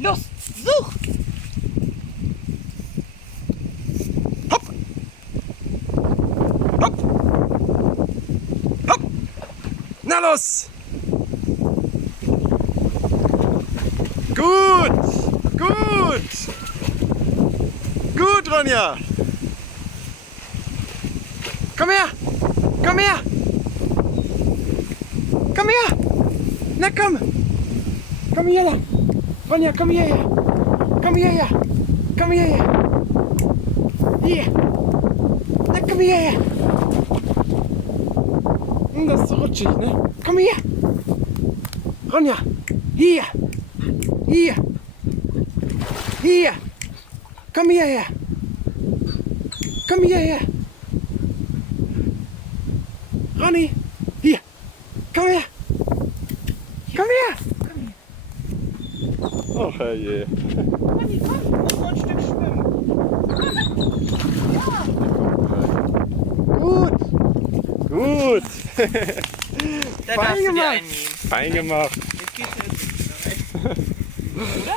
Los, such! Hopp! Hopp! Hopp! Na los! Gut! Gut! Gut, Ronja! Komm her! Komm her! Komm her! Na komm! Komm hierher! Ronja, komm hierher! Komm hierher! Komm hierher! Hier! Na komm hierher! Das ist so rutschig, ne? Komm her! Ronja! Hier! Hier! Hier! Komm hierher! Komm hierher! Ronny! Hier! Komm her! Komm her! Oh herrje! Ronny, komm, ich will ein Stück schwimmen. Gut! Gut! Da Fein darfst du dir gemacht! einnehmen. Fein gemacht! Jetzt geht's ja jetzt wieder rein. Oder?